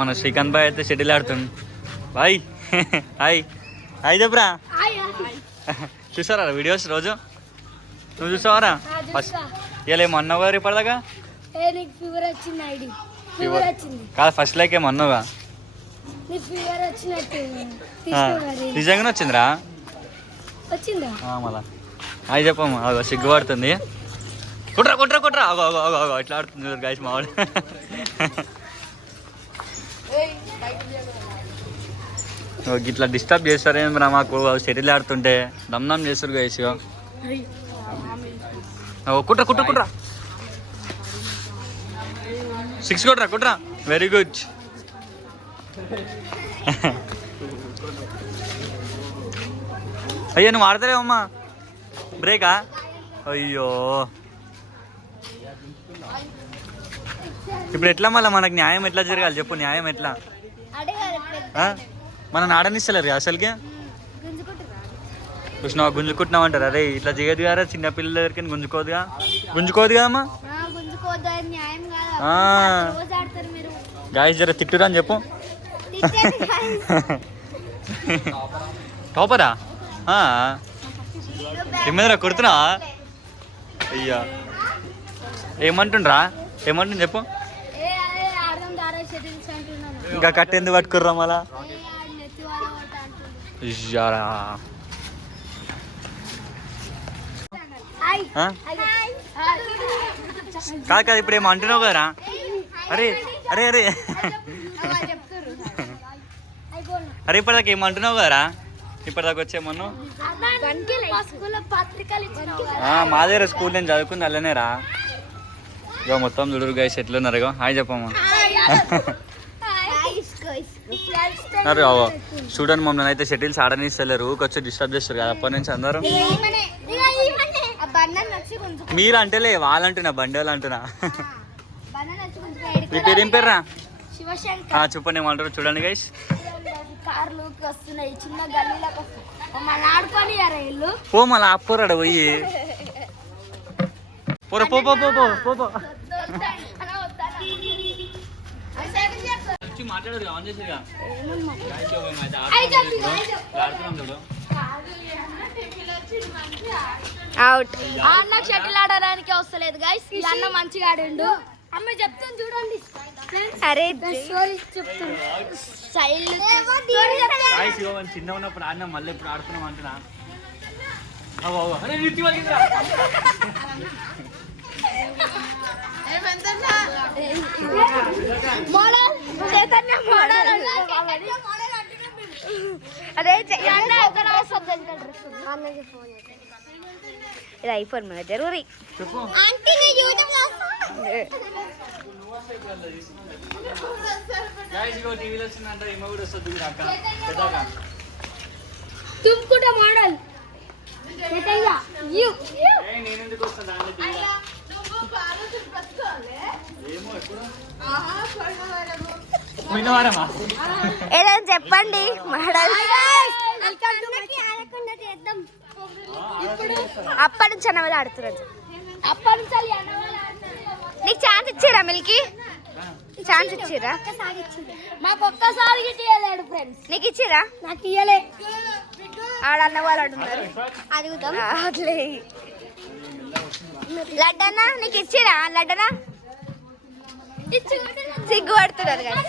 మన శ్రీకాంత్ బాయ్ అయితే షటిల్ ఆడుతుంది. బాయ్ హాయ్ హాయ్ చెప్పరా. చూసారా వీడియోస్ రోజు? నువ్వు చూసావారా? ఫస్ట్ ఇలా ఏమన్నావు గారు ఇప్పటిదాకా? కాదు ఫస్ట్ లైక్ ఏమన్నావుగా? నిజంగానే వచ్చిందిరా? మళ్ళా హాయ్ చెప్పమ్మా. అగో సిగ్గుపడుతుంది. కుట్రా కుట్రా కుట్రా. అగో అగో అగో అగో ఇట్లా ఆడుతుంది గాయస్ మావాడు. ఇట్లా డిస్టర్బ్ చేస్తారేం రా మాకు షటిల్ ఆడుతుంటే. దమ్ చేస్తారు గాయస్. కుట్రా కుట్రా కుట్రా. 6 కుట్రా కుట్రా. Very good. అయ్యో నువ్వు ఆడతారేమమ్మా? బ్రేకా? అయ్యో ఇప్పుడు ఎట్లా మళ్ళీ మనకు న్యాయం ఎట్లా జరగాలి చెప్పు? న్యాయం ఎట్లా? మనం ఆడనిస్తలేరు కదా అసలుకే. చూసినావా గుంజుకుంటున్నావు అంటారు. అరే ఇట్లా దిగదు కదా చిన్నపిల్లల దగ్గరికి. గుంజుకోదుగా గుంజుకోదు కదమ్మా. గాయస్ జర తిట్టురా అని చెప్పు. టాపరా ఏమైనా కొడుతున్నావా? అయ్యా ఏమంటుండ్రా? ఏమంటుంది చెప్పు. ఇంకా కట్టెందుకు పట్టుకుర్రా మళ్ళా? కాదు కాదు ఇప్పుడు ఏమో అంటున్నావు కదరా? అరే అరే అరే అరే ఇప్పటిదాకా ఏమంటున్నావు కదరా? ఇప్పటిదాకా వచ్చేమన్నా మా దగ్గర స్కూల్ నేను చదువుకుంది అలానేరా. ఇక మొత్తం చూడరు గాయస్ ఎట్లున్నారు. ఇక హాయ్ చెప్పమ్మా. అరే అవో చూడండి మమ్మల్ని అయితే షటిల్స్ ఆడనిస్తలేరు. వచ్చి డిస్టర్బ్ చేస్తారు కదా అప్పటి నుంచి అందరూ. మీరు అంటేలే వాళ్ళంటున్నా బండి వాళ్ళు అంటున్నా. మీ పేరు ఏం పేర్రా? చెప్పండి ఏమంటారు చూడండి గైస్. పో మళ్ళీ ఆపోరాడు పోయి. పోరా పో పో పో పో పో. మాట్లాడదు ఆన్ చేసేగా. అవుట్. అన్న షటిల్ ఆడడానికి వస్తలేదు గైస్. ఈ అన్న మంచిగా ఆడిండు. అమ్మ చెప్తాను చూడండి. అరే చిన్న ఉన్నప్పుడు ఆడినా మళ్ళీ ఇప్పుడు ఆడుతున్నాం అంటున్నా. ఇది అయిపోయింది మన జరూరి. తుమ్కుట మోడల్ ఏదైనా చెప్పండి మోడల్. అప్పటి నుంచి అన్నవాళ్ళు ఆడుతున్నారు. అప్పటి నుంచి నీకు ఛాన్స్ ఇచ్చిరా? మిల్కి ఛాన్స్ ఇచ్చిరా? మాకు ఒక్కసారి ఇవ్వలేడు ఫ్రెండ్స్. నీకు ఇచ్చిరా? నాకు ఇవ్వలే. ఆడన్న వాళ్ళు అడుగుతున్నారు. అడుగుతాం అట్లే. లడ్డన్నా నీకు ఇచ్చిరా? లడ్డనా సిగ్గుపడుతున్నారు కదా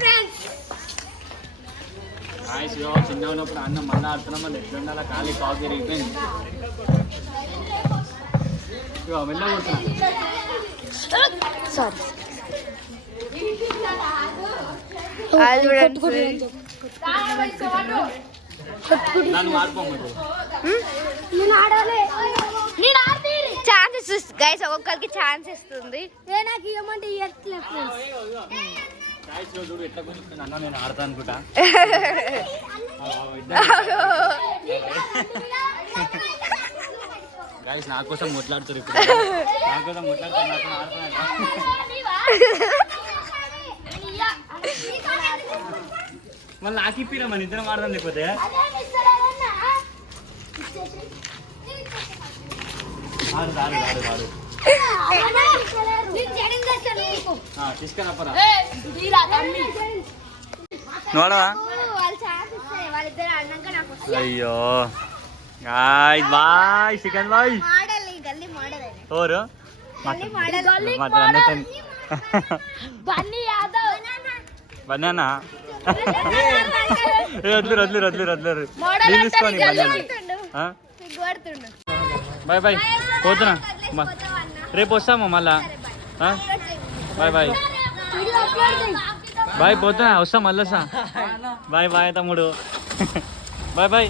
ఫ్రెండ్స్. చిన్న ఉన్నప్పుడు అన్న మళ్ళీ ఆడుతున్నాం. మళ్ళీ ఎట్లుండాలా ఖాళీ కాఫీ రిగిపోయింది. Sorry chance guys. ఒక్కొక్కరికి ఛాన్స్ ఇస్తుంది. నాకు ఇవ్వమంటే అన్న నేను ఆడతా అనుకుంటా. గైస్ నా కోసం కొట్లాడుతారు ఇప్పుడు. నా కోసం కొట్లాడుతారు. నాకు ఆడుతున్నా. మళ్ళీ నాకు ఇప్పిరా మన ఇద్దరం ఆడదాం. లేకపోతే ఆడు ఆడు ఆడు ఆడు తీసుకురాపరా నోడవా అయ్యో గాయ్ బాయ్ చికెన్ బాయ్ ఓరు బనానా వద్దురు వద్దురు వద్దురు వద్దురు నేను తీసుకోని బాయ్ బాయ్ పోతున్నా రేపు వస్తాము మళ్ళా బాయ్ బాయ్ బాయ్ పోతున్నా వస్తాం మళ్ళీ వస్తా బాయ్ బాయ్ తమ్ముడు బాయ్ బాయ్